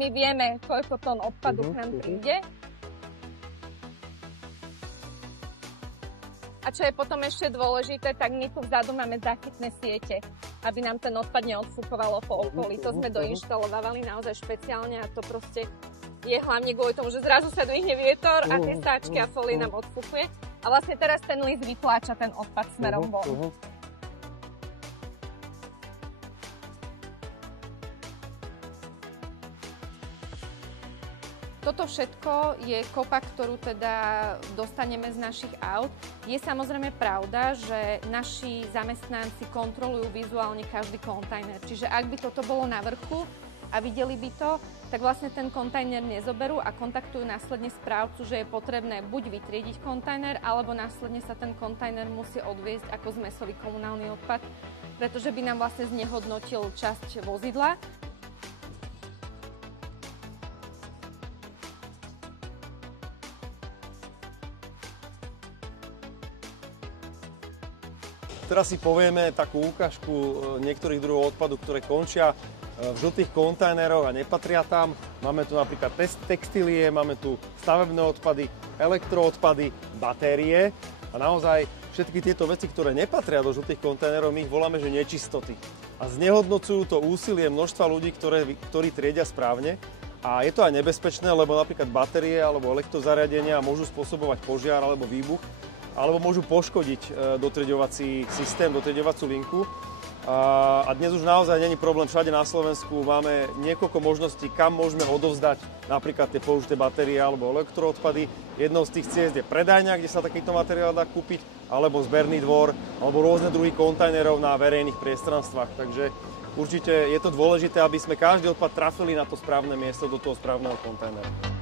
My vieme, koľko tón odpadu k nám príde. A čo je potom ešte dôležité, tak my tu vzadu máme záchytné siete, aby nám ten odpad neodfúkovalo po okolí. To sme doinštalovali naozaj špeciálne a to proste je hlavne kvôli tomu, že zrazu sa dvihne vietor a tie sáčky a folie nám odfúkuje. A vlastne teraz ten list vytláča ten odpad smerom von. Toto všetko je kopa, ktorú teda dostaneme z našich aut. Je samozrejme pravda, že naši zamestnanci kontrolujú vizuálne každý kontajner. Čiže ak by toto bolo na vrchu a videli by to, tak vlastne ten kontajner nezoberú a kontaktujú následne správcu, že je potrebné buď vytriediť kontajner, alebo následne sa ten kontajner musí odviezť ako zmesový komunálny odpad, pretože by nám vlastne znehodnotil časť vozidla. Teraz si povieme takú ukážku niektorých druhov odpadu, ktoré končia v žltých kontajneroch a nepatria tam. Máme tu napríklad textílie, máme tu stavebné odpady, elektroodpady, batérie a naozaj všetky tieto veci, ktoré nepatria do žltých kontajnerov, my ich voláme, že nečistoty. A znehodnocujú to úsilie množstva ľudí, ktorí triedia správne. A je to aj nebezpečné, lebo napríklad batérie alebo elektrozariadenia môžu spôsobovať požiar alebo výbuch, alebo môžu poškodiť dotrieďovací systém, dotrieďovacú linku. A dnes už naozaj není problém, všade na Slovensku máme niekoľko možností, kam môžeme odovzdať napríklad tie použité batérie alebo elektroodpady. Jednou z tých ciest je predajňa, kde sa takýto materiál dá kúpiť, alebo zberný dvor, alebo rôzne druhy kontajnerov na verejných priestranstvách. Takže určite je to dôležité, aby sme každý odpad trafili na to správne miesto, do toho správneho kontajnera.